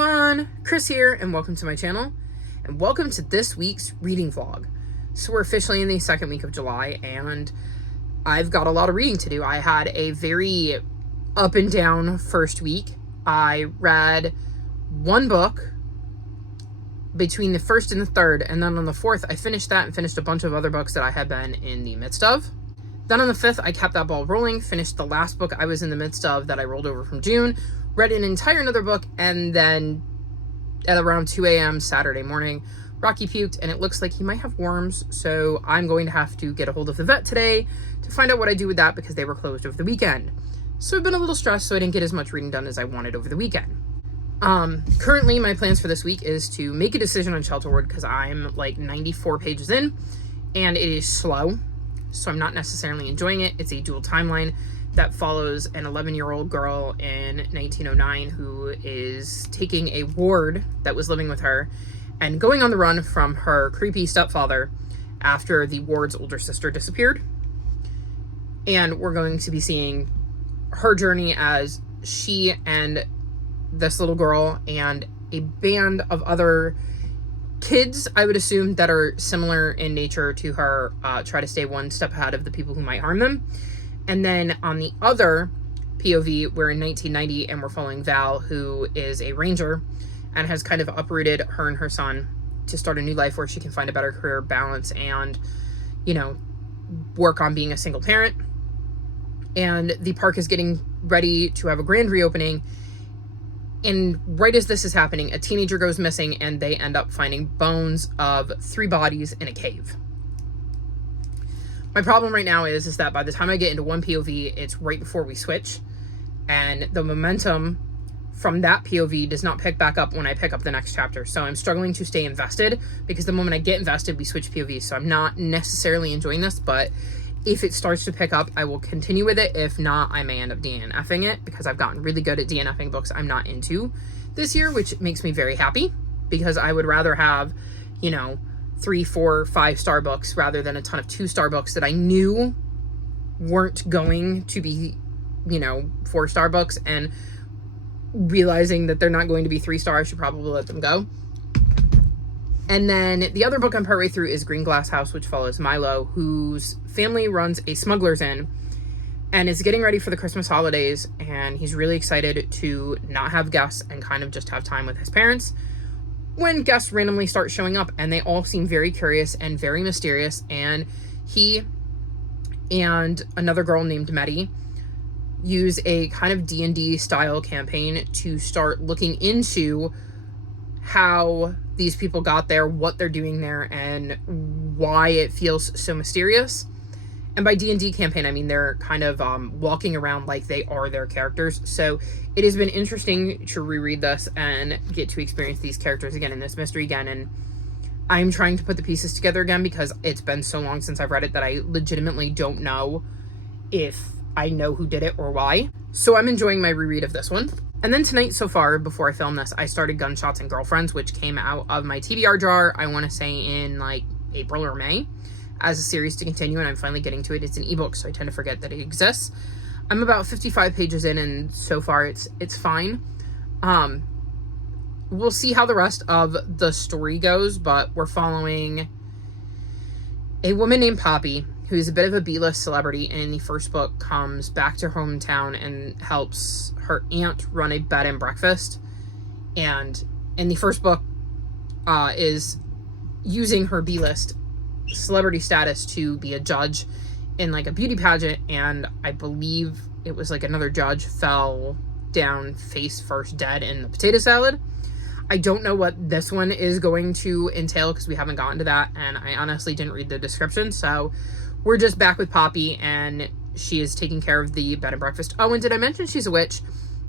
everyone, Chris here, and welcome to my channel, and welcome to this week's reading vlog. So we're officially in the second week of July, and I've got a lot of reading to do. I had a very up and down first week. I read one book between the first and the third, and then on the fourth, I finished that and finished a bunch of other books that I had been in the midst of. Then on the fifth, I kept that ball rolling, finished the last book I was in the midst of that I rolled over from June, read an entire another book, and then at around 2 a.m. Saturday morning, Rocky puked, and it looks like he might have worms, so I'm going to have to get a hold of the vet today to find out what I do with that because they were closed over the weekend. So I've been a little stressed, so I didn't get as much reading done as I wanted over the weekend. Currently, my plans for this week is to make a decision on Shelterwood because I'm like 94 pages in, and it is slow, so I'm not necessarily enjoying it. It's a dual timeline that follows an 11-year-old girl in 1909 who is taking a ward that was living with her and going on the run from her creepy stepfather after the ward's older sister disappeared. And we're going to be seeing her journey as she and this little girl and a band of other kids, I would assume, that are similar in nature to her, try to stay one step ahead of the people who might harm them. And then on the other POV, we're in 1990 and we're following Val, who is a ranger and has kind of uprooted her and her son to start a new life where she can find a better career balance and, you know, work on being a single parent. And the park is getting ready to have a grand reopening. And right as this is happening, a teenager goes missing and they end up finding bones of 3 bodies in a cave. My problem right now is that by the time I get into one POV, it's right before we switch. And the momentum from that POV does not pick back up when I pick up the next chapter. So I'm struggling to stay invested because the moment I get invested, we switch POVs. So I'm not necessarily enjoying this, but if it starts to pick up, I will continue with it. If not, I may end up DNFing it because I've gotten really good at DNFing books I'm not into this year, which makes me very happy because I would rather have, you know, 3, 4, 5-star books rather than a ton of 2-star books that I knew weren't going to be, you know, 4-star books, and realizing that they're not going to be 3-star, I should probably let them go. And then the other book I'm partway through is Green Glass House, which follows Milo, whose family runs a smuggler's inn and is getting ready for the Christmas holidays, and he's really excited to not have guests and kind of just have time with his parents when guests randomly start showing up, and they all seem very curious and very mysterious. And he and another girl named Meddy use a kind of D&D style campaign to start looking into how these people got there, what they're doing there, and why it feels so mysterious. And by D&D campaign, I mean they're kind of walking around like they are their characters. So it has been interesting to reread this and get to experience these characters again in this mystery again. And I'm trying to put the pieces together again because it's been so long since I've read it that I legitimately don't know if I know who did it or why. So I'm enjoying my reread of this one. And then tonight so far, before I film this, I started Gunshots and Girlfriends, which came out of my TBR jar, I want to say in like April or May, as a series to continue, and I'm finally getting to it. It's an ebook, so I tend to forget that it exists. I'm about 55 pages in, and so far it's fine. We'll see how the rest of the story goes, but we're following a woman named Poppy, who's a bit of a B-list celebrity, and in the first book comes back to her hometown and helps her aunt run a bed and breakfast. And in the first book is using her B-list celebrity status to be a judge in like a beauty pageant, and I believe it was like another judge fell down face first dead in the potato salad. I don't know what this one is going to entail because we haven't gotten to that, and I honestly didn't read the description. So we're just back with Poppy, and she is taking care of the bed and breakfast. Oh, and did I mention she's a witch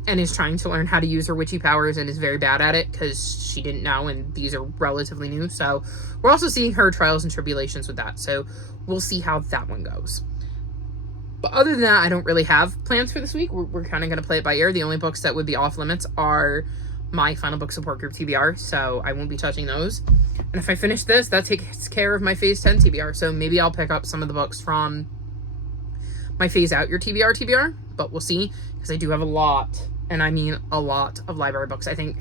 and is trying to learn how to use her witchy powers and is very bad at it because she didn't know, and these are relatively new. So we're also seeing her trials and tribulations with that. So we'll see how that one goes. But other than that, I don't really have plans for this week. We're kind of going to play it by ear. The only books that would be off limits are my final book support group TBR, so I won't be touching those. And if I finish this, that takes care of my phase 10 TBR. So maybe I'll pick up some of the books from my phase out your TBR, but we'll see, because I do have a lot, and I mean a lot of library books. I think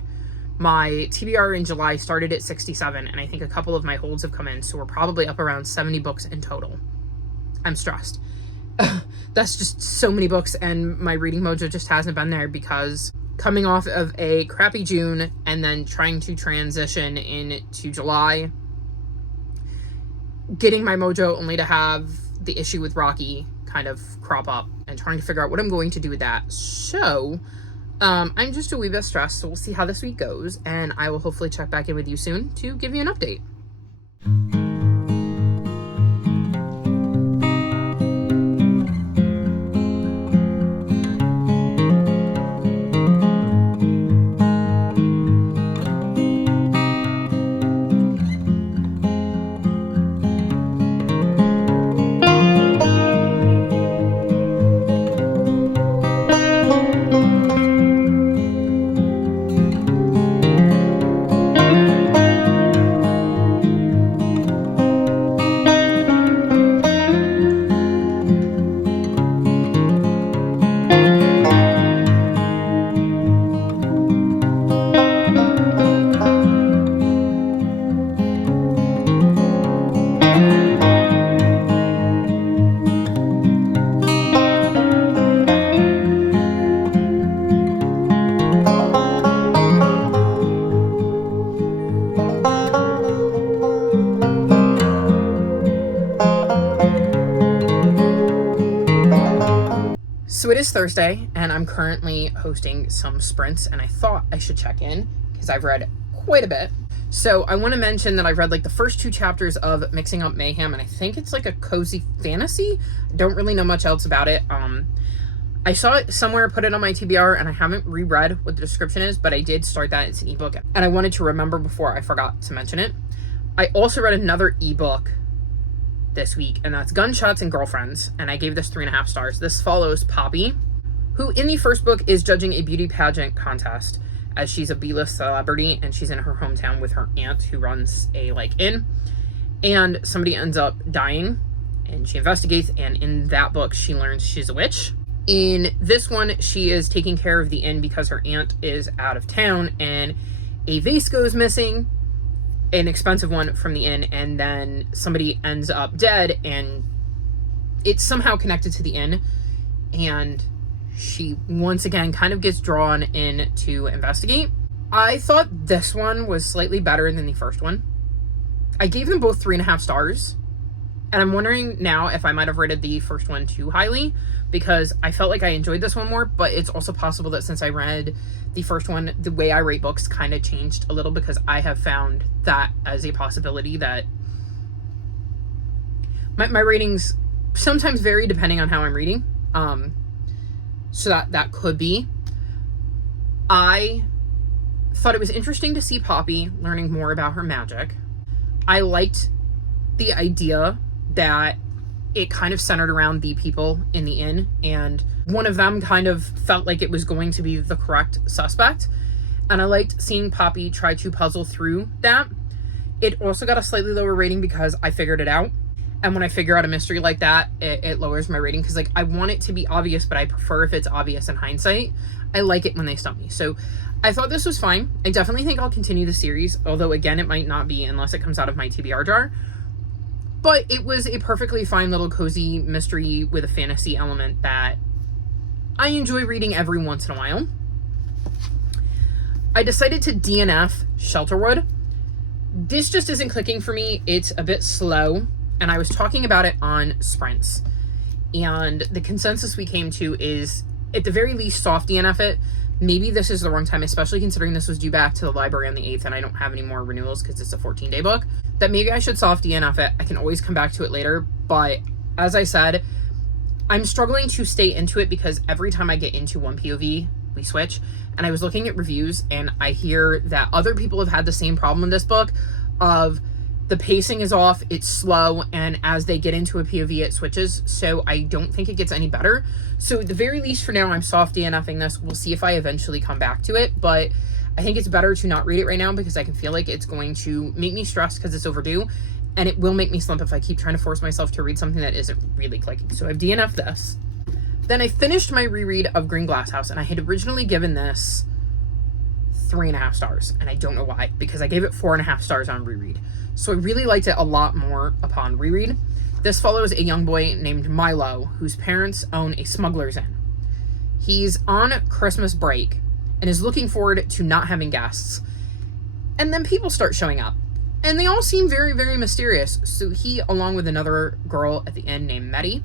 My TBR in July started at 67, and I think a couple of my holds have come in, so we're probably up around 70 books in total. I'm stressed. That's just so many books, and my reading mojo just hasn't been there because coming off of a crappy June and then trying to transition into July, getting my mojo only to have the issue with Rocky kind of crop up and trying to figure out what I'm going to do with that. So I'm just a wee bit stressed, so we'll see how this week goes, and I will hopefully check back in with you soon to give you an update. So it is Thursday, and I'm currently hosting some sprints, and I thought I should check in because I've read quite a bit. So I want to mention that I've read like the first 2 chapters of Mixing Up Mayhem, and I think it's like a cozy fantasy. I don't really know much else about it. I saw it somewhere, put it on my TBR, and I haven't reread what the description is, but I did start that. It's an ebook, and I wanted to remember before I forgot to mention it. I also read another ebook this week, and that's Gunshots and Girlfriends, and I gave this 3.5 stars. This follows Poppy, who in the first book is judging a beauty pageant contest, as she's a B-list celebrity, and she's in her hometown with her aunt who runs a inn, and somebody ends up dying, and she investigates, and in that book she learns she's a witch. In this one, she is taking care of the inn because her aunt is out of town, and a vase goes missing, an expensive one from the inn, and then somebody ends up dead, and it's somehow connected to the inn, and she once again kind of gets drawn in to investigate. I thought this one was slightly better than the first one. I gave them both 3.5 stars, and I'm wondering now if I might have rated the first one too highly, because I felt like I enjoyed this one more, but it's also possible that since I read the first one, the way I rate books kind of changed a little, because I have found that as a possibility that my ratings sometimes vary depending on how I'm reading. So that could be. I thought it was interesting to see Poppy learning more about her magic. I liked the idea that it kind of centered around the people in the inn, and one of them kind of felt like it was going to be the correct suspect, and I liked seeing Poppy try to puzzle through that. It also got a slightly lower rating because I figured it out, and when I figure out a mystery like that, it lowers my rating, because I want it to be obvious, but I prefer if it's obvious in hindsight. I like it when they stump me. So I thought this was fine. I definitely think I'll continue the series, although again, it might not be unless it comes out of my TBR jar. But it was a perfectly fine little cozy mystery with a fantasy element that I enjoy reading every once in a while. I decided to DNF Shelterwood. This just isn't clicking for me. It's a bit slow, and I was talking about it on Sprints. And the consensus we came to is, at the very least, soft DNF it. Maybe this is the wrong time, especially considering this was due back to the library on the 8th, and I don't have any more renewals because it's a 14-day book. That maybe I should soft DNF it. I can always come back to it later, but as I said, I'm struggling to stay into it because every time I get into one POV, we switch, and I was looking at reviews, and I hear that other people have had the same problem in this book of the pacing is off, it's slow, and as they get into a POV, it switches, so I don't think it gets any better. So at the very least for now, I'm soft DNFing this. We'll see if I eventually come back to it, but I think it's better to not read it right now because I can feel like it's going to make me stressed because it's overdue, and it will make me slump if I keep trying to force myself to read something that isn't really clicking. So I've DNF'd this. Then I finished my reread of Green Glass House, and I had originally given this 3.5 stars, and I don't know why, because I gave it 4.5 stars on reread. So I really liked it a lot more upon reread. This follows a young boy named Milo, whose parents own a smuggler's inn. He's on Christmas break and is looking forward to not having guests. And then people start showing up, and they all seem very, very mysterious. So he, along with another girl at the inn named Medi,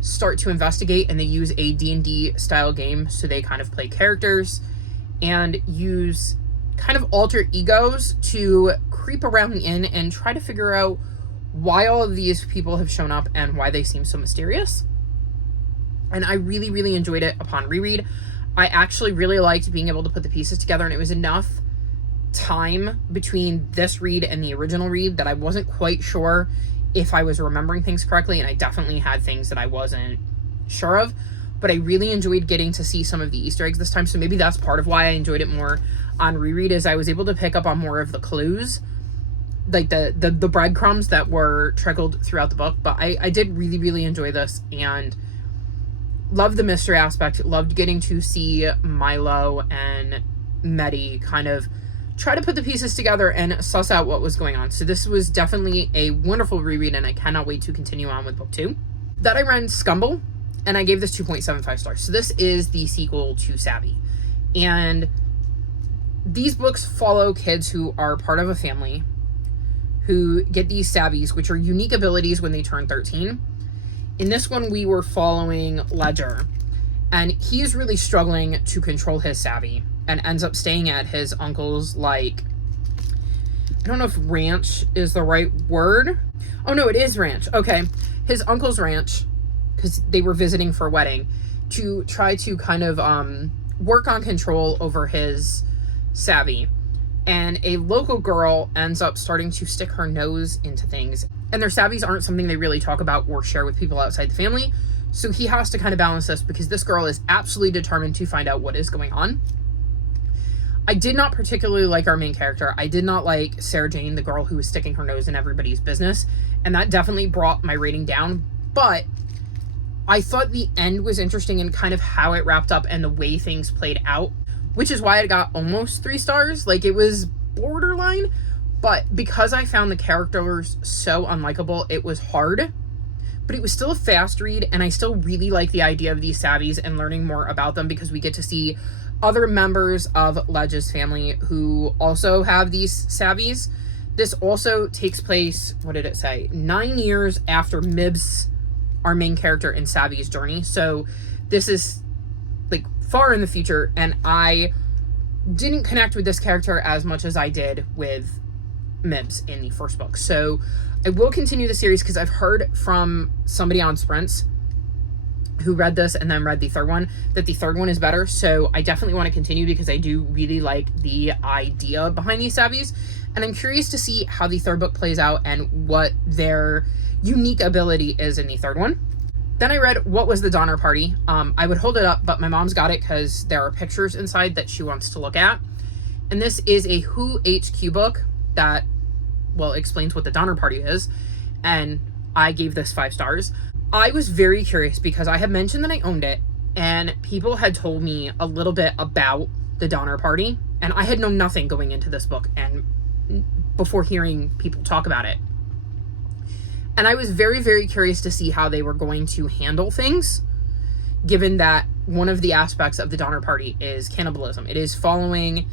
start to investigate, and they use a D&D style game. So they kind of play characters and use kind of alter egos to creep around the inn and try to figure out why all of these people have shown up and why they seem so mysterious. And I really, really enjoyed it upon reread. I actually really liked being able to put the pieces together, and it was enough time between this read and the original read that I wasn't quite sure if I was remembering things correctly, and I definitely had things that I wasn't sure of. But I really enjoyed getting to see some of the Easter eggs this time, so maybe that's part of why I enjoyed it more on reread, is I was able to pick up on more of the clues, like the breadcrumbs that were trickled throughout the book. But I did really, really enjoy this, and loved the mystery aspect, loved getting to see Milo and Medi kind of try to put the pieces together and suss out what was going on. So this was definitely a wonderful reread, and I cannot wait to continue on with book 2. Then I read Scumble, and I gave this 2.75 stars. So this is the sequel to Savvy. And these books follow kids who are part of a family who get these Savvies, which are unique abilities when they turn 13. In this one, we were following Ledger, and he is really struggling to control his Savvy and ends up staying at his uncle's, like, I don't know if ranch is the right word. Oh, no, it is ranch. Okay. His uncle's ranch, because they were visiting for a wedding, to try to kind of work on control over his Savvy. And a local girl ends up starting to stick her nose into things. And their Savvies aren't something they really talk about or share with people outside the family. So he has to kind of balance this, because this girl is absolutely determined to find out what is going on. I did not particularly like our main character. I did not like Sarah Jane, the girl who was sticking her nose in everybody's business. And that definitely brought my rating down. But I thought the end was interesting in kind of how it wrapped up and the way things played out, which is why it got almost 3 stars. Like, it was borderline. But because I found the characters so unlikable, it was hard. But it was still a fast read, and I still really like the idea of these Savvies and learning more about them, because we get to see other members of Ledge's family who also have these Savvies. This also takes place, what did it say? 9 years after Mibs, our main character in Savvy's journey. So this is like far in the future, and I didn't connect with this character as much as I did with Mibs in the first book. So I will continue the series, because I've heard from somebody on Sprints who read this and then read the third one that the third one is better. So I definitely want to continue, because I do really like the idea behind these Savvies, and I'm curious to see how the third book plays out and what their unique ability is in the third one. Then I read What Was the Donner Party. I would hold it up, but my mom's got it because there are pictures inside that she wants to look at. And this is a Who HQ book that, well, explains what the Donner Party is. And I gave this 5 stars. I was very curious, because I had mentioned that I owned it, and people had told me a little bit about the Donner Party, and I had known nothing going into this book and before hearing people talk about it. And I was very, very curious to see how they were going to handle things, given that one of the aspects of the Donner Party is cannibalism. It is following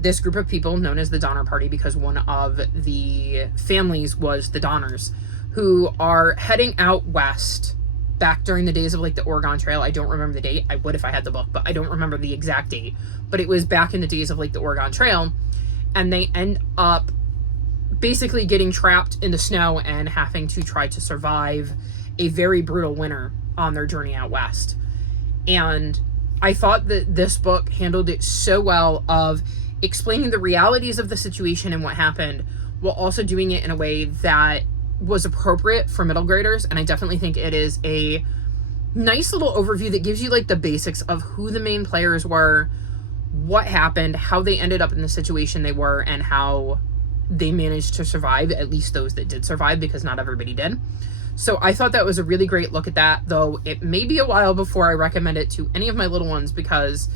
this group of people known as the Donner Party, because one of the families was the Donners, who are heading out west back during the days of, like, the Oregon Trail. I don't remember the date. I would if I had the book, but I don't remember the exact date. But it was back in the days of, like, the Oregon Trail, and they end up basically getting trapped in the snow and having to try to survive a very brutal winter on their journey out west. And I thought that this book handled it so well, of explaining the realities of the situation and what happened, while also doing it in a way that was appropriate for middle graders. And I definitely think it is a nice little overview that gives you, like, the basics of who the main players were, what happened, how they ended up in the situation they were, and how they managed to survive, at least those that did survive, because not everybody did. So I thought that was a really great look at that, though it may be a while before I recommend it to any of my little ones, because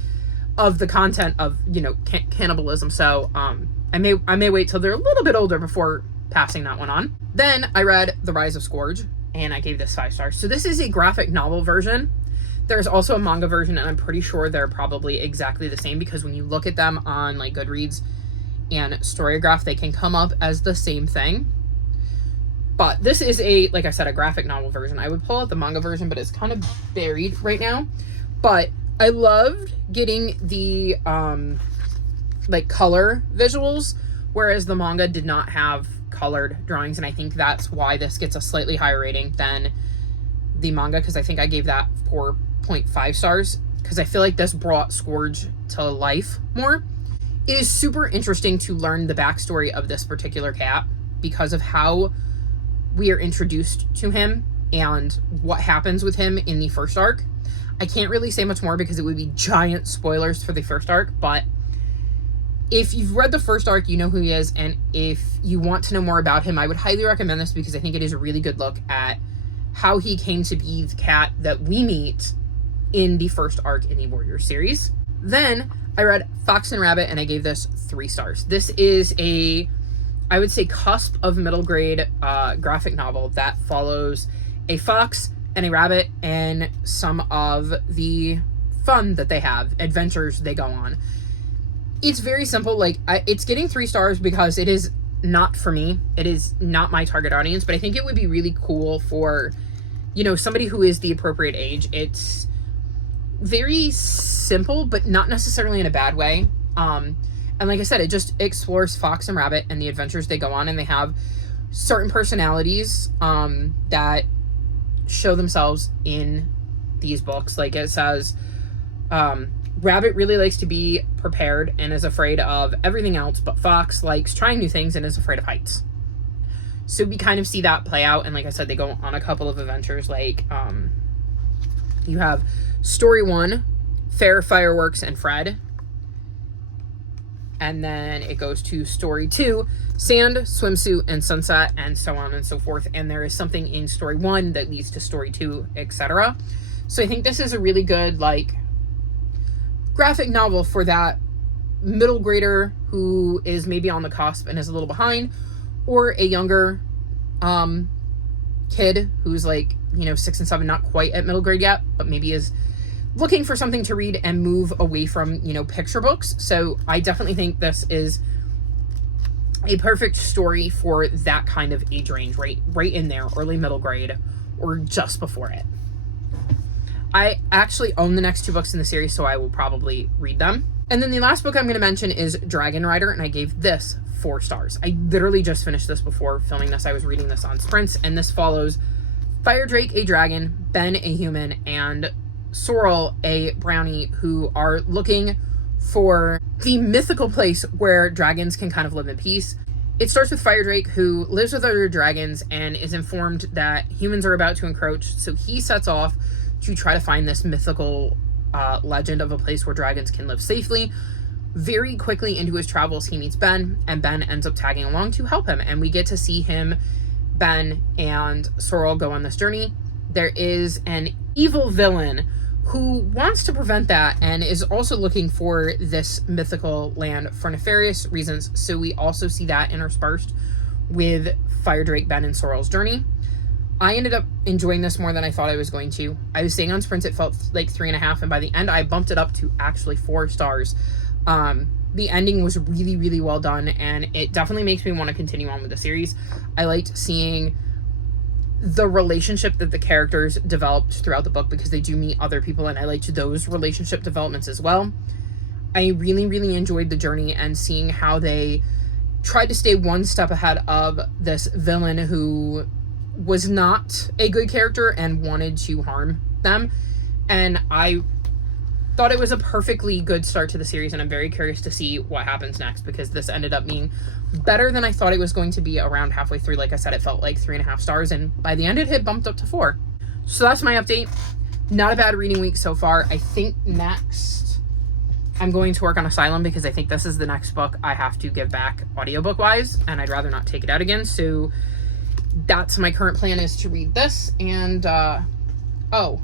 of the content of, you know, cannibalism. So I may wait till they're a little bit older before passing that one on. Then I read The Rise of Scourge, and I gave this 5 stars. So this is a graphic novel version. There's also a manga version, and I'm pretty sure they're probably exactly the same, because when you look at them on like Goodreads and Storygraph, they can come up as the same thing. But this is like I said, a graphic novel version. I would pull out the manga version, but it's kind of buried right now. But I loved getting the like color visuals, whereas the manga did not have colored drawings, and I think that's why this gets a slightly higher rating than the manga, because I think I gave that 4.5 stars, because I feel like this brought Scourge to life more. It is super interesting to learn the backstory of this particular cat because of how we are introduced to him and what happens with him in the first arc. I can't really say much more because it would be giant spoilers for the first arc, but if you've read the first arc, you know who he is, and if you want to know more about him, I would highly recommend this, because I think it is a really good look at how he came to be the cat that we meet in the first arc in the Warrior series. Then I read Fox and Rabbit, and I gave this 3 stars. This is I would say, cusp of middle grade graphic novel that follows a fox and a rabbit and some of the fun that they have, adventures they go on. It's very simple. Like, it's getting 3 stars because it is not for me. It is not my target audience, but I think it would be really cool for, you know, somebody who is the appropriate age. It's very simple, but not necessarily in a bad way. And like I said, it just explores Fox and Rabbit and the adventures they go on, and they have certain personalities that show themselves in these books. Like it says, Rabbit really likes to be prepared and is afraid of everything else, but Fox likes trying new things and is afraid of heights. So we kind of see that play out, and like I said, they go on a couple of adventures. Like you have story 1, Fair, Fireworks, and Fred. And then it goes to story 2, Sand, Swimsuit, and Sunset, and so on and so forth. And there is something in story 1 that leads to story 2, etc. So I think this is a really good, like, graphic novel for that middle grader who is maybe on the cusp and is a little behind, or a younger kid who's like, you know, 6 and 7, not quite at middle grade yet, but maybe is looking for something to read and move away from, you know, picture books. So I definitely think this is a perfect story for that kind of age range, right in there, early middle grade or just before it. I actually own the next 2 books in the series, so I will probably read them. And then the last book I'm going to mention is Dragon Rider, and I gave this 4 stars. I literally just finished this before filming this. I was reading this on sprints, and this follows Firedrake, a dragon, Ben, a human, and Sorrel, a brownie, who are looking for the mythical place where dragons can kind of live in peace. It starts with Firedrake, who lives with other dragons and is informed that humans are about to encroach, so he sets off to try to find this mythical legend of a place where dragons can live safely. Very quickly into his travels, he meets Ben, and Ben ends up tagging along to help him, and we get to see him, Ben, and Sorrel go on this journey. There is an evil villain who wants to prevent that and is also looking for this mythical land for nefarious reasons. So we also see that interspersed with Firedrake, Ben, and Sorrel's journey. I ended up enjoying this more than I thought I was going to. I was saying on sprints it felt like 3.5, and by the end I bumped it up to actually 4 stars. The ending was really, really well done, and it definitely makes me want to continue on with the series. I liked seeing the relationship that the characters developed throughout the book, because they do meet other people, and I liked those relationship developments as well. I really, really enjoyed the journey and seeing how they tried to stay one step ahead of this villain who was not a good character and wanted to harm them. And I thought it was a perfectly good start to the series, and I'm very curious to see what happens next, because this ended up being better than I thought it was going to be around halfway through. Like I said, it felt like 3.5 stars, and by the end it had bumped up to 4. So that's my update. Not a bad reading week so far. I think next I'm going to work on Asylum, because I think this is the next book I have to give back audiobook wise, and I'd rather not take it out again. So that's my current plan, is to read this. And oh,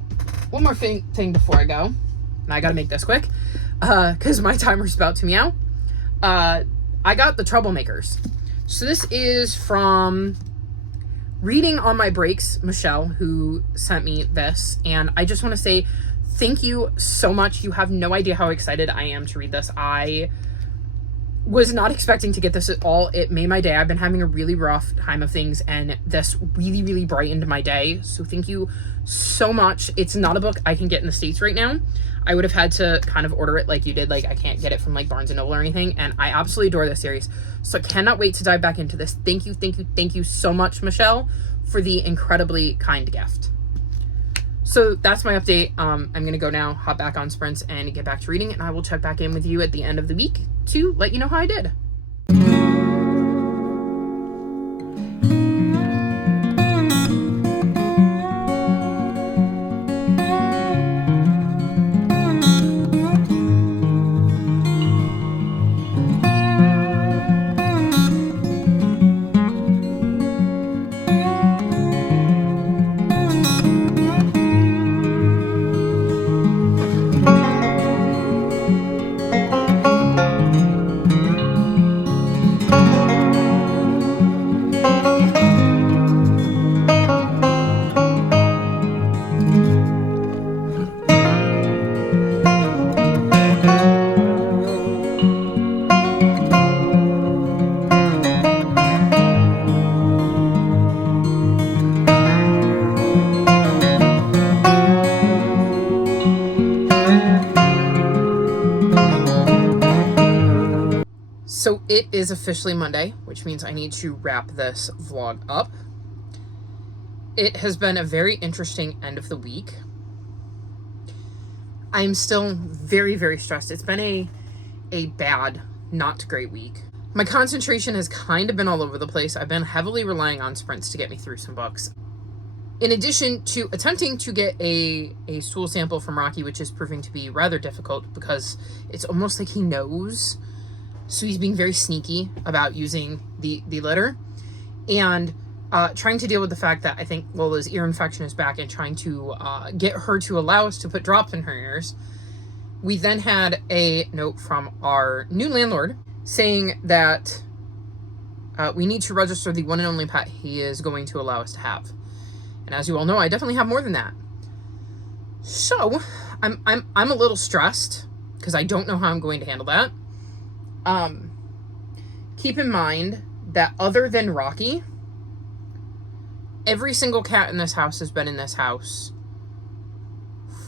one more thing before I go, and I gotta make this quick. because my timer's about to meow. I got The Troublemakers. So this is from Reading on My Breaks, Michelle, who sent me this. And I just want to say thank you so much. You have no idea how excited I am to read this. I was not expecting to get this at all. It made my day. I've been having a really rough time of things, and this really, really brightened my day. So thank you so much. It's not a book I can get in the States right now. I would have had to kind of order it like you did. Like, I can't get it from like Barnes & Noble or anything, and I absolutely adore this series. So I cannot wait to dive back into this. Thank you, thank you, thank you so much, Michelle, for the incredibly kind gift. So that's my update. I'm going to go now, hop back on Sprints, and get back to reading, and I will check back in with you at the end of the week to let you know how I did. So it is officially Monday, which means I need to wrap this vlog up. It has been a very interesting end of the week. I'm still very, very stressed. It's been a bad, not great week. My concentration has kind of been all over the place. I've been heavily relying on Sprints to get me through some books. In addition to attempting to get a stool sample from Rocky, which is proving to be rather difficult because it's almost like he knows. So he's being very sneaky about using the litter, and trying to deal with the fact that I think Lola's ear infection is back, and trying to get her to allow us to put drops in her ears. We then had a note from our new landlord saying that we need to register the one and only pet he is going to allow us to have. And as you all know, I definitely have more than that. So I'm a little stressed because I don't know how I'm going to handle that. Keep in mind that other than Rocky, every single cat in this house has been in this house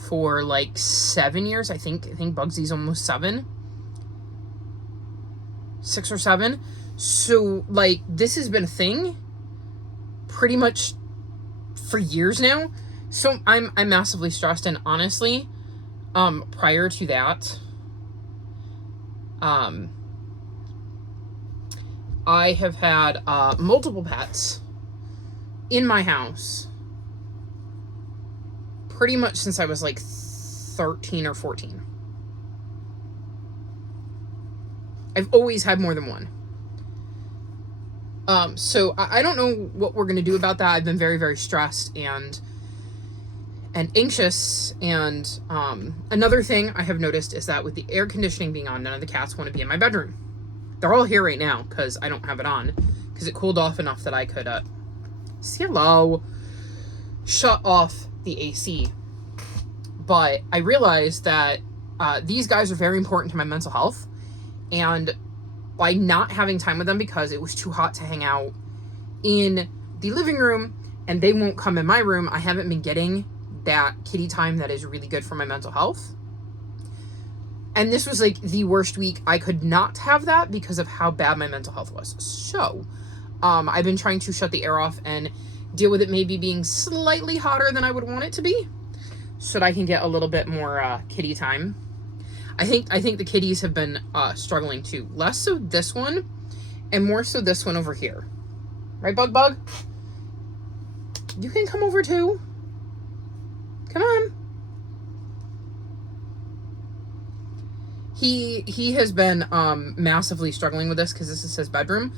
for like 7 years. I think Bugsy's almost 7. 6 or 7. So like this has been a thing pretty much for years now. So I'm massively stressed, and honestly, prior to that, I have had multiple pets in my house pretty much since I was like 13 or 14. I've always had more than one. So I don't know what we're going to do about that. I've been very, very stressed and anxious. And another thing I have noticed is that with the air conditioning being on, none of the cats want to be in my bedroom. They're all here right now because I don't have it on, because it cooled off enough that I could shut off the AC. But I realized that these guys are very important to my mental health, and by not having time with them because it was too hot to hang out in the living room and they won't come in my room, I haven't been getting that kitty time that is really good for my mental health. And this was like the worst week. I could not have that because of how bad my mental health was. So I've been trying to shut the air off and deal with it maybe being slightly hotter than I would want it to be, so that I can get a little bit more kitty time. I think the kitties have been struggling too. Less so this one, and more so this one over here. Right, Bug? You can come over too. Come on. He has been massively struggling with this because this is his bedroom,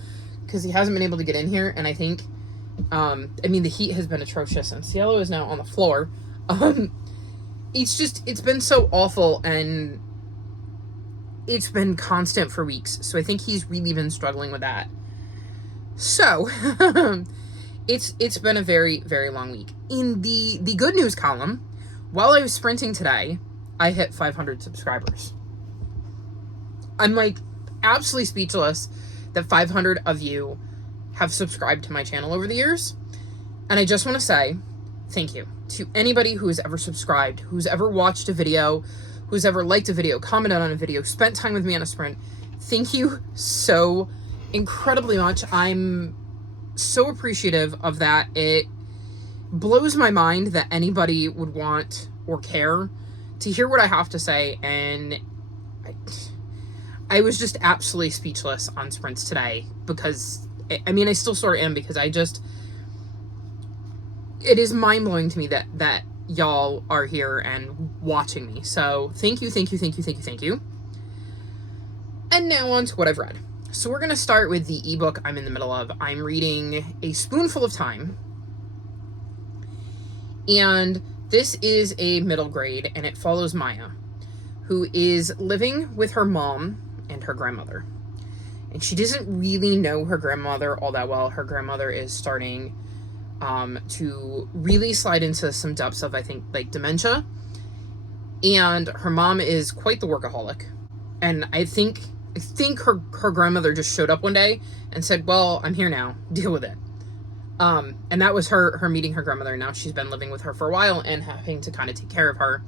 because he hasn't been able to get in here, and I think the heat has been atrocious, and Cielo is now on the floor. It's been so awful, and it's been constant for weeks. So I think he's really been struggling with that. So it's been a very, very long week. In the good news column, while I was sprinting today, I hit 500 subscribers. I'm like absolutely speechless that 500 of you have subscribed to my channel over the years. And I just want to say thank you to anybody who has ever subscribed, who's ever watched a video, who's ever liked a video, commented on a video, spent time with me on a sprint. Thank you so incredibly much. I'm so appreciative of that. It blows my mind that anybody would want or care to hear what I have to say. And I was just absolutely speechless on sprints today because, I mean, I still sort of am, because it is mind-blowing to me that y'all are here and watching me. So thank you, thank you, thank you, thank you, thank you. And now on to what I've read. So we're going to start with the ebook I'm in the middle of. I'm reading A Spoonful of Time. And this is a middle grade, and it follows Maya, who is living with her mom and her grandmother. And she doesn't really know her grandmother all that well. Her grandmother is starting to really slide into some depths of, I think, like dementia. And her mom is quite the workaholic. And I think her grandmother just showed up one day and said, well, I'm here now, deal with it. And that was her meeting her grandmother. Now she's been living with her for a while and having to kind of take care of her,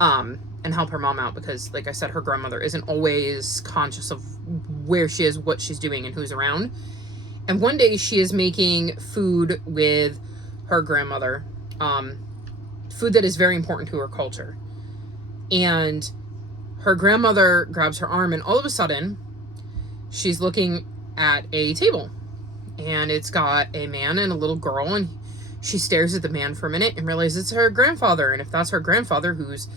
and help her mom out, because like I said, her grandmother isn't always conscious of where she is, what she's doing, and who's around. And one day she is making food with her grandmother, food that is very important to her culture. And her grandmother grabs her arm, and all of a sudden she's looking at a table, and it's got a man and a little girl, and she stares at the man for a minute and realizes it's her grandfather. And if that's her grandfather, who's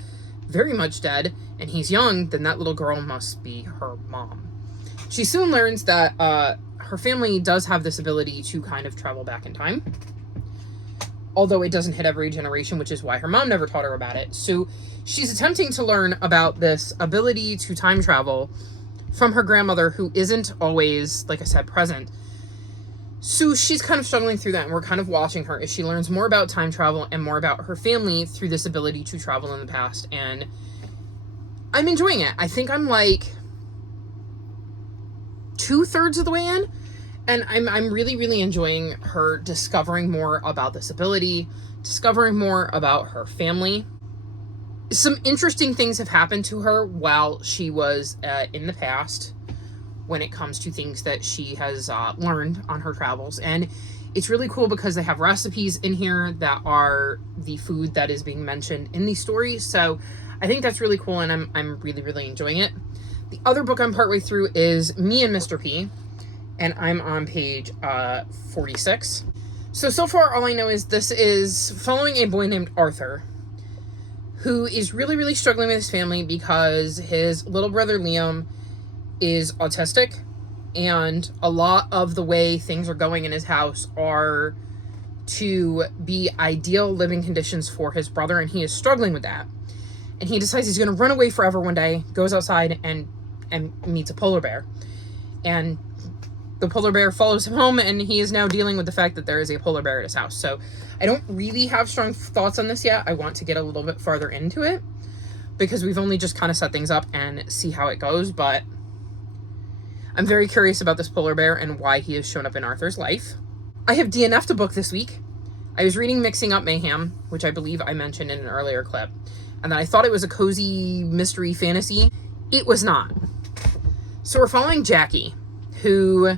very much dead, and he's young, then that little girl must be her mom. She soon learns that her family does have this ability to kind of travel back in time, although it doesn't hit every generation, which is why her mom never taught her about it. So she's attempting to learn about this ability to time travel from her grandmother, who isn't always, like I said, present. So she's kind of struggling through that, and we're kind of watching her as she learns more about time travel and more about her family through this ability to travel in the past. And I'm enjoying it. I think I'm like 2/3 of the way in, and I'm really, really enjoying her discovering more about this ability, discovering more about her family. Some interesting things have happened to her while she was in the past, when it comes to things that she has learned on her travels. And it's really cool because they have recipes in here that are the food that is being mentioned in these stories. So I think that's really cool, and I'm really, really enjoying it. The other book I'm partway through is Me and Mr. P, and I'm on page 46. So far all I know is this is following a boy named Arthur, who is really, really struggling with his family because his little brother Liam is autistic, and a lot of the way things are going in his house are to be ideal living conditions for his brother, and he is struggling with that. And he decides he's going to run away forever one day, goes outside and meets a polar bear. And the polar bear follows him home, and he is now dealing with the fact that there is a polar bear at his house. So I don't really have strong thoughts on this yet. I want to get a little bit farther into it, because we've only just kind of set things up and see how it goes. But I'm very curious about this polar bear and why he has shown up in Arthur's life. I have DNF'd a book this week. I was reading Mixing Up Mayhem, which I believe I mentioned in an earlier clip, and then I thought it was a cozy mystery fantasy. It was not. So we're following Jackie, who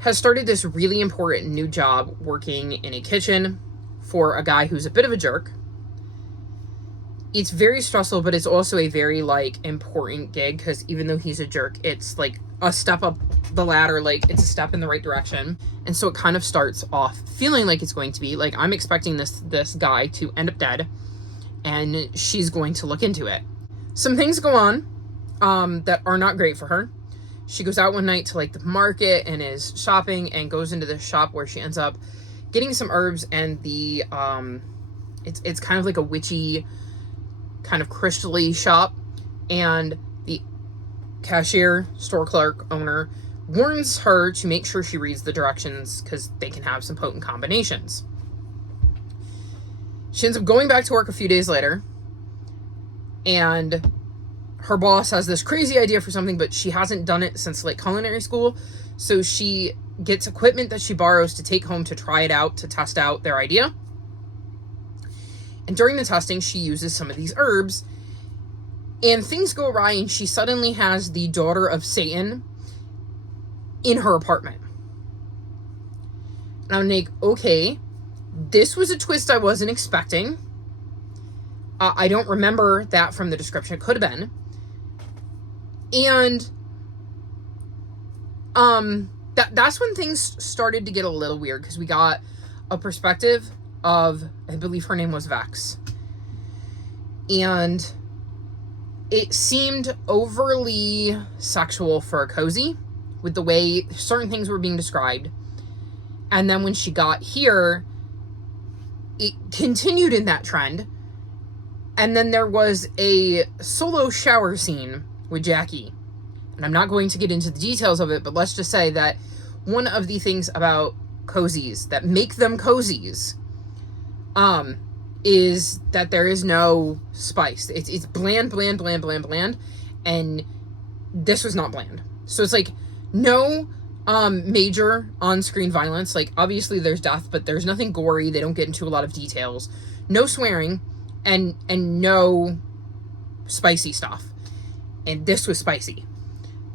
has started this really important new job working in a kitchen for a guy who's a bit of a jerk. It's very stressful, but it's also a very, like, important gig, because even though he's a jerk, it's like a step up the ladder, like it's a step in the right direction. And so it kind of starts off feeling like it's going to be like, I'm expecting this guy to end up dead, and she's going to look into it. Some things go on that are not great for her. She goes out one night to like the market and is shopping, and goes into this shop where she ends up getting some herbs, and the it's kind of like a witchy kind of crystally shop, and the cashier, store clerk, owner, warns her to make sure she reads the directions because they can have some potent combinations. She ends up going back to work a few days later, and her boss has this crazy idea for something, but she hasn't done it since like culinary school. So she gets equipment that she borrows to take home to try it out, to test out their idea. And during the testing, she uses some of these herbs, and things go awry, and she suddenly has the daughter of Satan in her apartment. And I'm like, okay, this was a twist I wasn't expecting. I don't remember that from the description. It could have been. And that's when things started to get a little weird, because we got a perspective of, I believe her name was Vex. And it seemed overly sexual for a cozy with the way certain things were being described. And then when she got here, it continued in that trend. And then there was a solo shower scene with Jackie. And I'm not going to get into the details of it, but let's just say that one of the things about cozies that make them cozies is that there is no spice. It's bland, and this was not bland. So it's like no major on-screen violence. Like, obviously there's death, but there's nothing gory. They don't get into a lot of details. No swearing, and no spicy stuff. And this was spicy.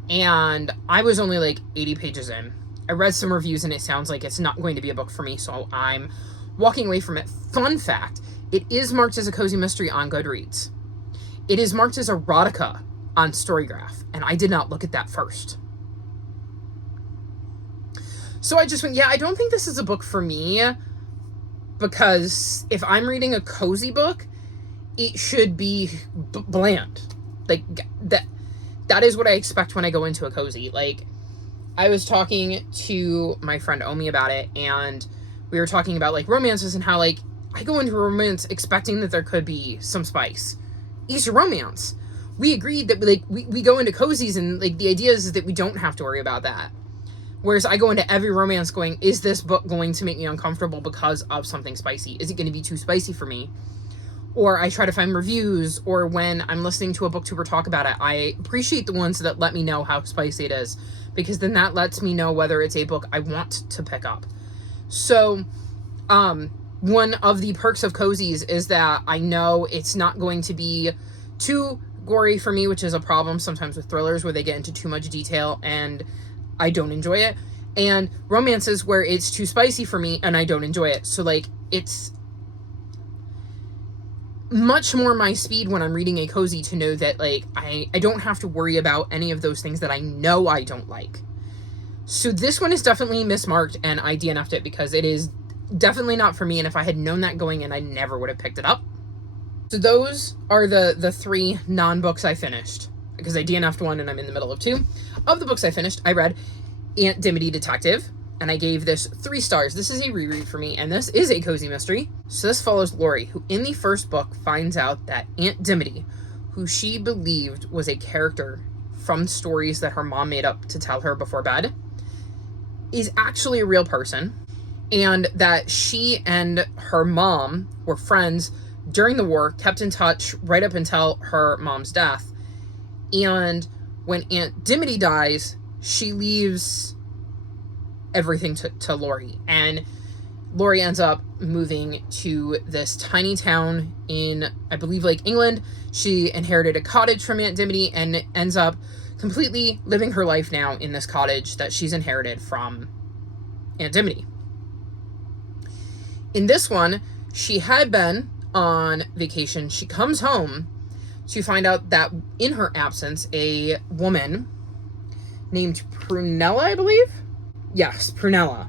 And I was only like 80 pages in. I read some reviews and it sounds like it's not going to be a book for me, so I'm walking away from it. Fun fact, it is marked as a cozy mystery on Goodreads. It is marked as erotica on Storygraph, and I did not look at that first. So I just went, yeah, I don't think this is a book for me, because if I'm reading a cozy book, it should be bland. Like, that is what I expect when I go into a cozy. Like, I was talking to my friend Omi about it, and we were talking about, like, romances and how, like, I go into a romance expecting that there could be some spice. It's a romance. We agreed that, like, we go into cozies and, like, the idea is that we don't have to worry about that. Whereas I go into every romance going, is this book going to make me uncomfortable because of something spicy? Is it going to be too spicy for me? Or I try to find reviews, or when I'm listening to a booktuber talk about it, I appreciate the ones that let me know how spicy it is, because then that lets me know whether it's a book I want to pick up. So, one of the perks of cozies is that I know it's not going to be too gory for me, which is a problem sometimes with thrillers where they get into too much detail and I don't enjoy it. And romances where it's too spicy for me and I don't enjoy it. So, like, it's much more my speed when I'm reading a cozy to know that, like, I don't have to worry about any of those things that I know I don't like. So this one is definitely mismarked, and I DNF'd it because it is definitely not for me, and if I had known that going in, I never would have picked it up. So those are the three non-books I finished, because I DNF'd one and I'm in the middle of two. Of the books I finished, I read Aunt Dimity Detective, and I gave this 3 stars. This is a reread for me, and this is a cozy mystery. So this follows Lori, who in the first book finds out that Aunt Dimity, who she believed was a character from stories that her mom made up to tell her before bed, is actually a real person, and that she and her mom were friends during the war, kept in touch right up until her mom's death. And when Aunt Dimity dies, she leaves everything to Lori, and Lori ends up moving to this tiny town in, I believe, like England. She inherited a cottage from Aunt Dimity and ends up completely living her life now in this cottage that she's inherited from Aunt Dimity. In this one, she had been on vacation. She comes home to find out that in her absence, a woman named Prunella, I believe? Yes, Prunella.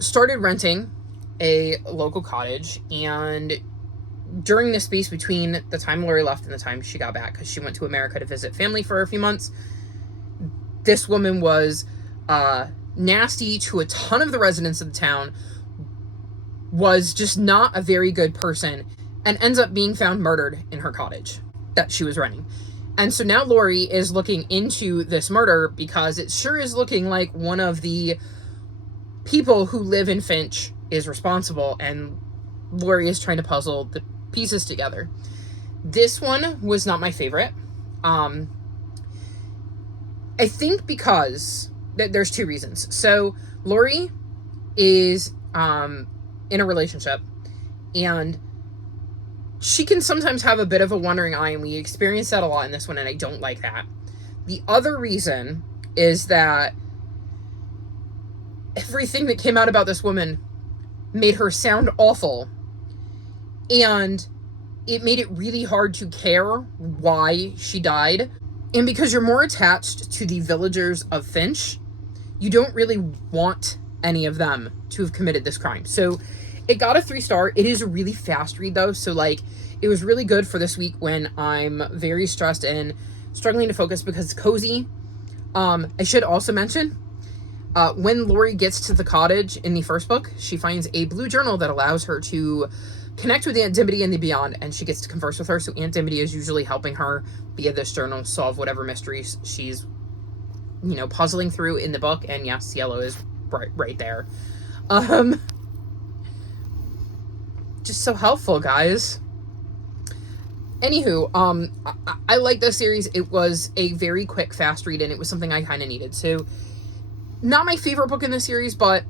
Started renting a local cottage, and during the space between the time Lori left and the time she got back, because she went to America to visit family for a few months, this woman was nasty to a ton of the residents of the town, was just not a very good person, and ends up being found murdered in her cottage that she was renting. And so now Laurie is looking into this murder because it sure is looking like one of the people who live in Finch is responsible, and Laurie is trying to puzzle the pieces together. This one was not my favorite. I think because there's two reasons. So Laurie is in a relationship, and she can sometimes have a bit of a wandering eye, and we experience that a lot in this one, and I don't like that. The other reason is that everything that came out about this woman made her sound awful, and it made it really hard to care why she died. And because you're more attached to the villagers of Finch, you don't really want any of them to have committed this crime. So it got a 3-star. It is a really fast read though, so like it was really good for this week when I'm very stressed and struggling to focus because it's cozy. I should also mention, when Laurie gets to the cottage in the first book, she finds a blue journal that allows her to connect with Aunt Dimity in the beyond, and she gets to converse with her. So Aunt Dimity is usually helping her via this journal solve whatever mysteries she's, puzzling through in the book. And yes, Cielo is right there. Just so helpful, guys. Anywho, I like this series. It was a very quick, fast read, and it was something I kind of needed. So, not my favorite book in the series, but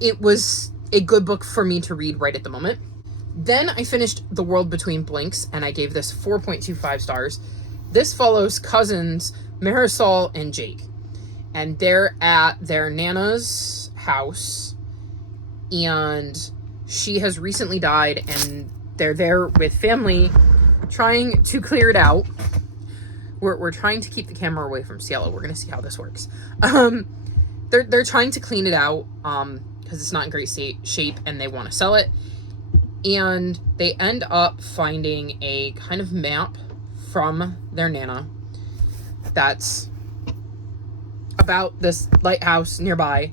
it was a good book for me to read right at the moment. Then I finished The World Between Blinks, and I gave this 4.25 stars. This follows cousins Marisol and Jake, and they're at their Nana's house, and she has recently died, and they're there with family trying to clear it out. We're trying to keep the camera away from Cielo. We're going to see how this works. They're trying to clean it out because it's not in great shape, and they want to sell it. And they end up finding a kind of map from their Nana that's about this lighthouse nearby.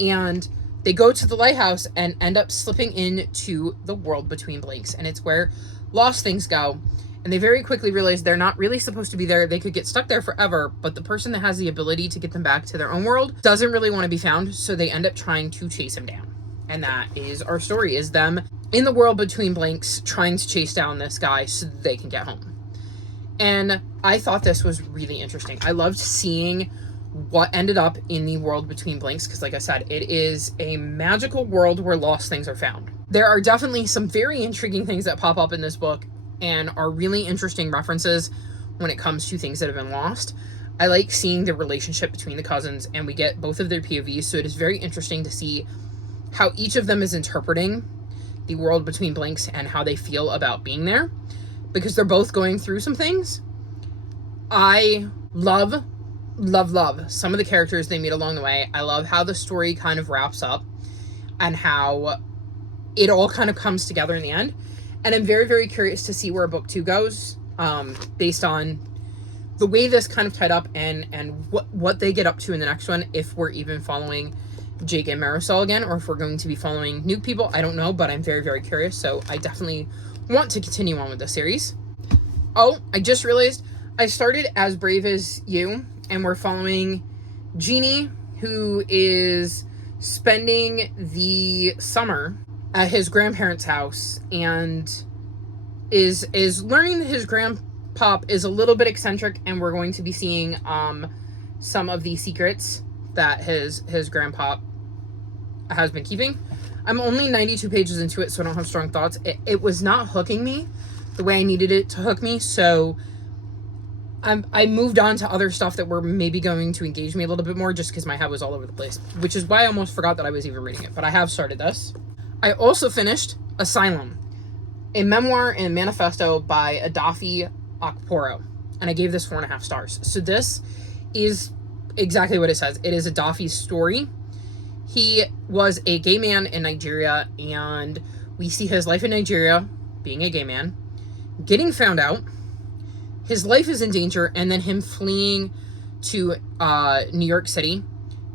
And they go to the lighthouse and end up slipping into the world between blinks. And it's where lost things go. And they very quickly realize they're not really supposed to be there. They could get stuck there forever, but the person that has the ability to get them back to their own world doesn't really want to be found, so they end up trying to chase him down. And that is our story, is them in the world between blinks trying to chase down this guy so that they can get home. And I thought this was really interesting. I loved seeing what ended up in the world between blinks because, like I said, it is a magical world where lost things are found. There are definitely some very intriguing things that pop up in this book and are really interesting references when it comes to things that have been lost. I like seeing the relationship between the cousins, and we get both of their POVs, so it is very interesting to see how each of them is interpreting the world between blinks and how they feel about being there, because they're both going through some things. I love some of the characters they meet along the way. I love how the story kind of wraps up and how it all kind of comes together in the end. And I'm very, very curious to see where book 2 goes, based on the way this kind of tied up and what they get up to in the next one, if we're even following Jake and Marisol again, or if we're going to be following new people. I don't know, but I'm very, very curious, so I definitely want to continue on with the series. Oh, I just realized I started As Brave as You, and we're following Genie, who is spending the summer at his grandparents' house and is learning that his grandpop is a little bit eccentric, and we're going to be seeing some of the secrets that his grandpop has been keeping. I'm only 92 pages into it, so I don't have strong thoughts. It was not hooking me the way I needed it to hook me, so I moved on to other stuff that were maybe going to engage me a little bit more, just because my head was all over the place, which is why I almost forgot that I was even reading it, but I have started this. I also finished Asylum, a memoir and manifesto by Adafi Akporo, and I gave this 4.5 stars. So this is exactly what it says. It is Adafi's story. He was a gay man in Nigeria, and we see his life in Nigeria, being a gay man, getting found out, his life is in danger, and then him fleeing to New York City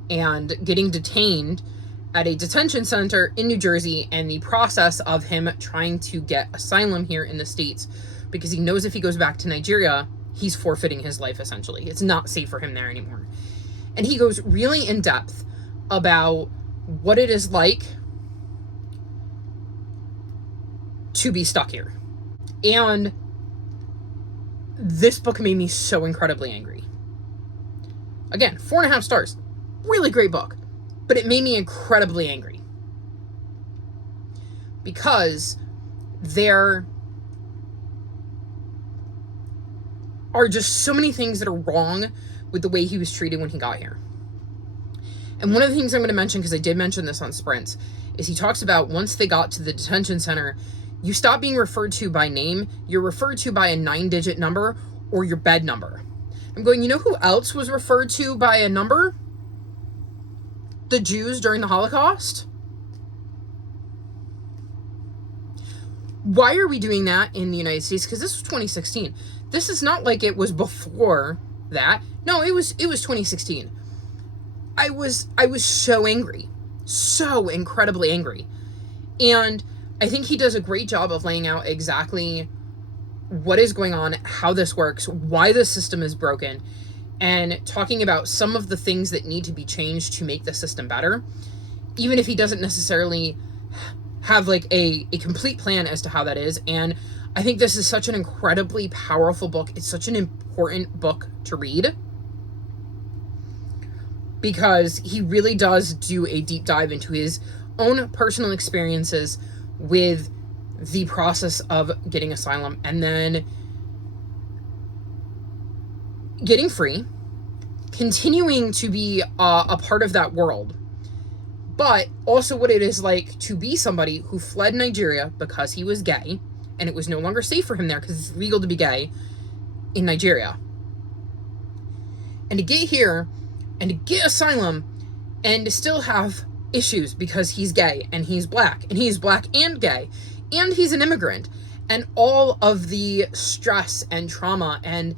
and getting detained at a detention center in New Jersey, and the process of him trying to get asylum here in the States, because he knows if he goes back to Nigeria, he's forfeiting his life, essentially. It's not safe for him there anymore. And he goes really in depth about what it is like to be stuck here. And this book made me so incredibly angry. Again, 4.5 stars. Really great book. But it made me incredibly angry. Because there are just so many things that are wrong with the way he was treated when he got here. And one of the things I'm going to mention, because I did mention this on Sprints, is he talks about once they got to the detention center, you stop being referred to by name, you're referred to by a 9-digit number or your bed number. I'm going, you know who else was referred to by a number? The Jews during the Holocaust. Why are we doing that in the United States? Because this was 2016. This is not like it was before that. No, it was 2016. I was so angry. So incredibly angry. And I think he does a great job of laying out exactly what is going on, how this works, why the system is broken, and talking about some of the things that need to be changed to make the system better, even if he doesn't necessarily have like a complete plan as to how that is. And I think this is such an incredibly powerful book. It's such an important book to read because he really does do a deep dive into his own personal experiences with the process of getting asylum and then getting free, continuing to be a part of that world, but also what it is like to be somebody who fled Nigeria because he was gay and it was no longer safe for him there because it's legal to be gay in Nigeria. And to get here and to get asylum and to still have issues because he's gay and he's black and gay and he's an immigrant, and all of the stress and trauma and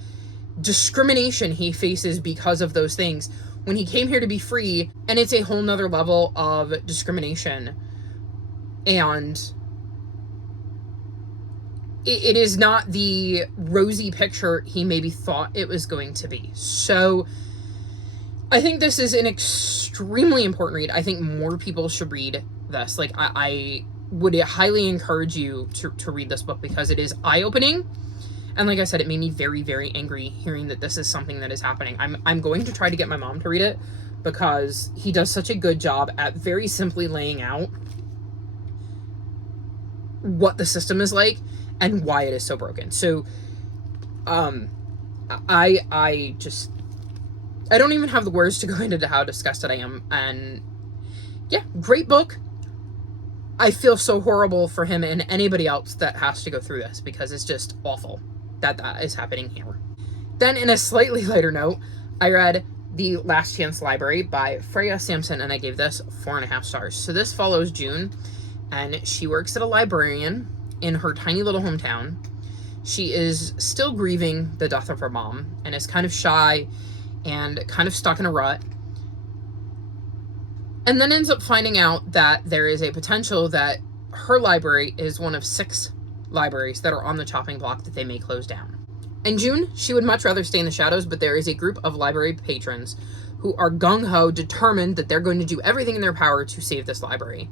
discrimination he faces because of those things when he came here to be free. And it's a whole nother level of discrimination, and it is not the rosy picture he maybe thought it was going to be. So I think this is an extremely important read. I think more people should read this. Like, I would highly encourage you to read this book because it is eye-opening. And like I said, it made me very, very angry hearing that this is something that is happening. I'm going to try to get my mom to read it because he does such a good job at very simply laying out what the system is like and why it is so broken. So, I don't even have the words to go into how disgusted I am. And yeah, great book. I feel so horrible for him and anybody else that has to go through this because it's just awful that is happening here. Then in a slightly lighter note, I read The Last Chance Library by Freya Sampson, and I gave this 4.5 stars. So this follows June, and she works at a librarian in her tiny little hometown. She is still grieving the death of her mom and is kind of shy and kind of stuck in a rut. And then ends up finding out that there is a potential that her library is one of 6 libraries that are on the chopping block that they may close down. In June, she would much rather stay in the shadows, but there is a group of library patrons who are gung-ho, determined that they're going to do everything in their power to save this library.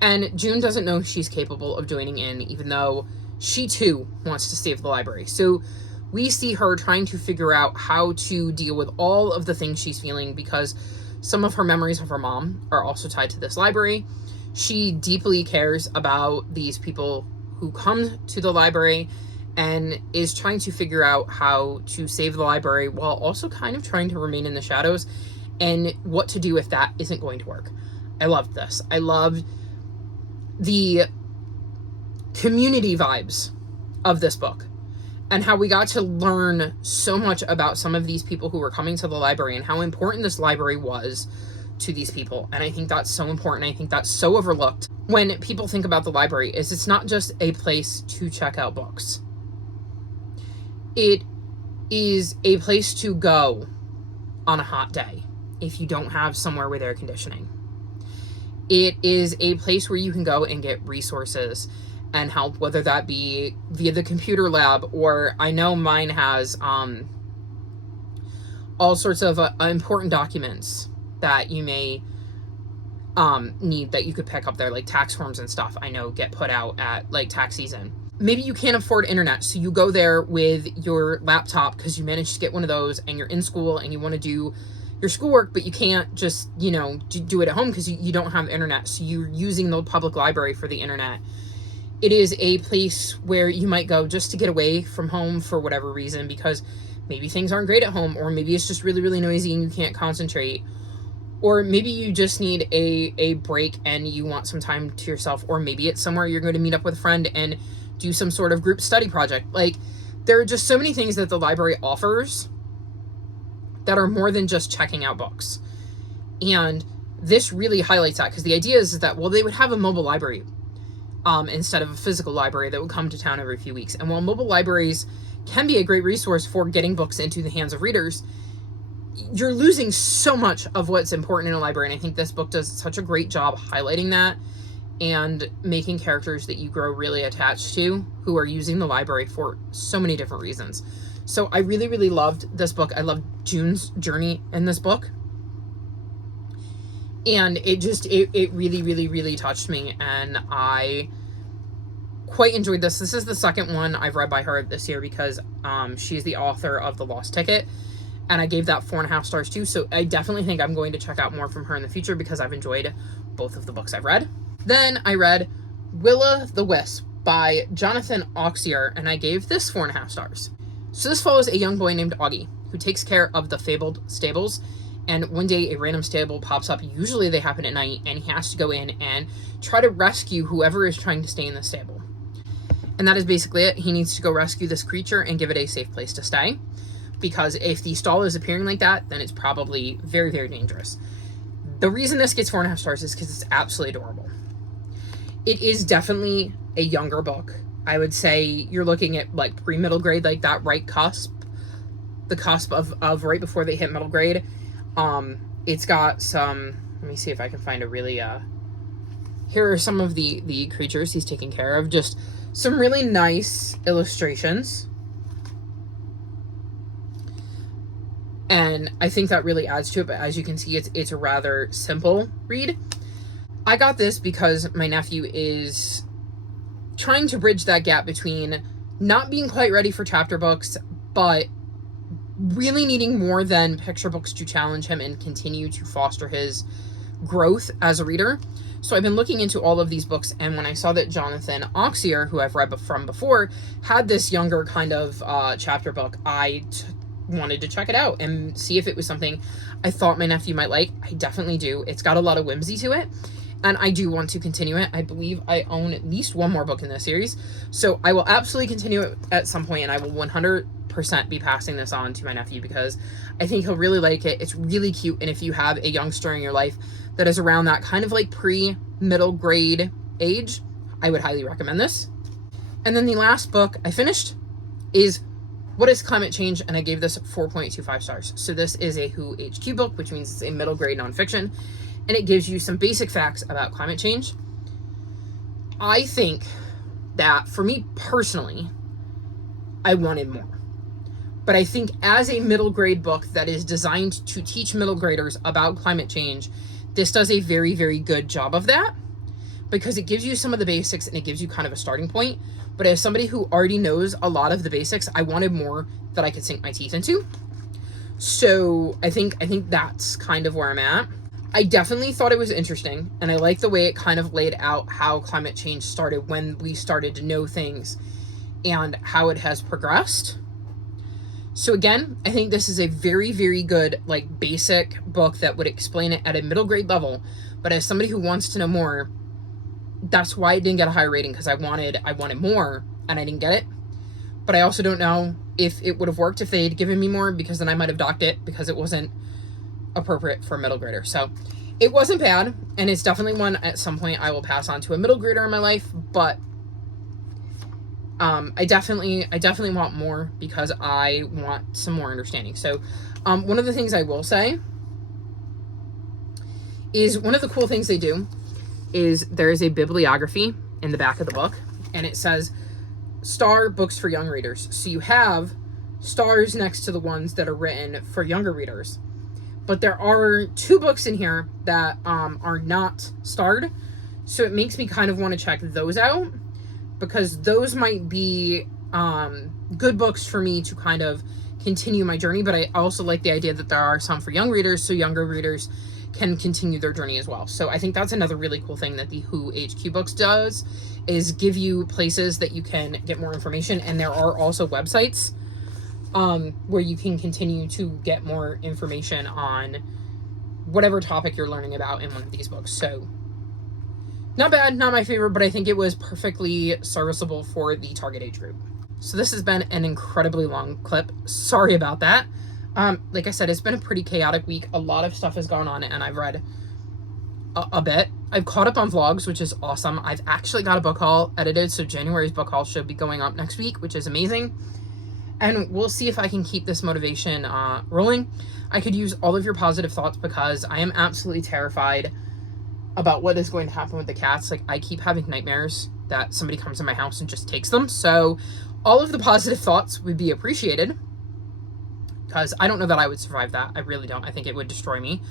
And June doesn't know she's capable of joining in, even though she too wants to save the library. So we see her trying to figure out how to deal with all of the things she's feeling because some of her memories of her mom are also tied to this library. She deeply cares about these people who come to the library and is trying to figure out how to save the library while also kind of trying to remain in the shadows and what to do if that isn't going to work. I loved this. I loved the community vibes of this book and how we got to learn so much about some of these people who were coming to the library and how important this library was to these people. And I think that's so important. I think that's so overlooked when people think about the library, is it's not just a place to check out books. It is a place to go on a hot day if you don't have somewhere with air conditioning. It is a place where you can go and get resources and help, whether that be via the computer lab, or I know mine has all sorts of important documents that you may need that you could pick up there, like tax forms and stuff, I know get put out at like tax season. Maybe you can't afford internet, so you go there with your laptop because you managed to get one of those and you're in school and you want to do your schoolwork, but you can't just, you know, do it at home because you don't have internet, so you're using the public library for the internet. It is a place where you might go just to get away from home for whatever reason, because maybe things aren't great at home, or maybe it's just really, really noisy and you can't concentrate, or maybe you just need a break and you want some time to yourself, or maybe it's somewhere you're going to meet up with a friend and do some sort of group study project. Like, there are just so many things that the library offers that are more than just checking out books. And this really highlights that, because the idea is that, well, they would have a mobile library instead of a physical library that would come to town every few weeks. And while mobile libraries can be a great resource for getting books into the hands of readers, you're losing so much of what's important in a library. And I think this book does such a great job highlighting that and making characters that you grow really attached to, who are using the library for so many different reasons. So I really, really loved this book. I loved June's journey in this book. And it really, really, really touched me. And I quite enjoyed this. This is the second one I've read by her this year, because she's the author of The Lost Ticket. And I gave that 4.5 stars too. So I definitely think I'm going to check out more from her in the future, because I've enjoyed both of the books I've read. Then I read Will-o'-the-Wisp by Jonathan Auxier, and I gave this 4.5 stars. So this follows a young boy named Augie who takes care of the fabled stables, and one day a random stable pops up. Usually they happen at night, and he has to go in and try to rescue whoever is trying to stay in the stable. And that is basically it. He needs to go rescue this creature and give it a safe place to stay, because if the stall is appearing like that, then it's probably very, very dangerous. The reason this gets 4.5 stars is because it's absolutely adorable. It is definitely a younger book. I would say you're looking at like pre-middle grade, like that right cusp, the cusp of right before they hit middle grade. It's got some, let me see if I can find a really, here are some of the creatures he's taking care of. Just some really nice illustrations. And I think that really adds to it, but as you can see, it's a rather simple read. I got this because my nephew is trying to bridge that gap between not being quite ready for chapter books, but really needing more than picture books to challenge him and continue to foster his growth as a reader. So I've been looking into all of these books, and when I saw that Jonathan Auxier, who I've read from before, had this younger kind of chapter book, I wanted to check it out and see if it was something I thought my nephew might like. I definitely do. It's got a lot of whimsy to it, and I do want to continue it. I believe I own at least one more book in this series, so I will absolutely continue it at some point, and I will 100% be passing this on to my nephew, because I think he'll really like it. It's really cute, and if you have a youngster in your life that is around that kind of like pre-middle grade age, I would highly recommend this. And then the last book I finished is What is Climate Change? And I gave this 4.25 stars. So this is a WHO HQ book, which means it's a middle grade nonfiction, and it gives you some basic facts about climate change. I think that for me personally, I wanted more. But I think as a middle grade book that is designed to teach middle graders about climate change, this does a very, very good job of that, because it gives you some of the basics and it gives you kind of a starting point. But as somebody who already knows a lot of the basics, I wanted more that I could sink my teeth into. So I think that's kind of where I'm at. I definitely thought it was interesting, and I like the way it kind of laid out how climate change started, when we started to know things, and how it has progressed. So again, I think this is a very, very good, like, basic book that would explain it at a middle grade level. But as somebody who wants to know more, that's why it didn't get a higher rating, because I wanted more, and I didn't get it. But I also don't know if it would have worked if they'd given me more, because then I might have docked it, because it wasn't appropriate for a middle grader. So it wasn't bad, and it's definitely one at some point I will pass on to a middle grader in my life, but I definitely want more, because I want some more understanding. So one of the things I will say is, one of the cool things they do is there is a bibliography in the back of the book, and it says star books for young readers. So you have stars next to the ones that are written for younger readers. But there are 2 books in here that are not starred. So it makes me kind of want to check those out, because those might be good books for me to kind of continue my journey. But I also like the idea that there are some for young readers, so younger readers can continue their journey as well. So I think that's another really cool thing that the Who HQ Books does, is give you places that you can get more information. And there are also websites where you can continue to get more information on whatever topic you're learning about in one of these books. So not bad, not my favorite, but I think it was perfectly serviceable for the target age group. So this has been an incredibly long clip. Sorry about that. Like I said, it's been a pretty chaotic week. A lot of stuff has gone on, and I've read a bit. I've caught up on vlogs, which is awesome. I've actually got a book haul edited, so January's book haul should be going up next week, which is amazing. And we'll see if I can keep this motivation rolling. I could use all of your positive thoughts, because I am absolutely terrified about what is going to happen with the cats. Like, I keep having nightmares that somebody comes in my house and just takes them. So all of the positive thoughts would be appreciated, because I don't know that I would survive that. I really don't. I think it would destroy me.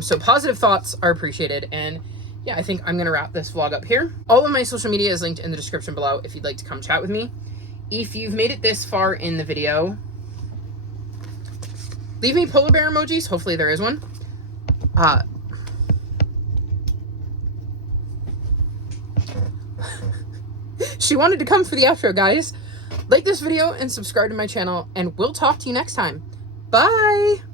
So positive thoughts are appreciated. And yeah, I think I'm going to wrap this vlog up here. All of my social media is linked in the description below if you'd like to come chat with me. If you've made it this far in the video, leave me polar bear emojis. Hopefully there is one. She wanted to come for the outro, guys. Like this video and subscribe to my channel, and we'll talk to you next time. Bye!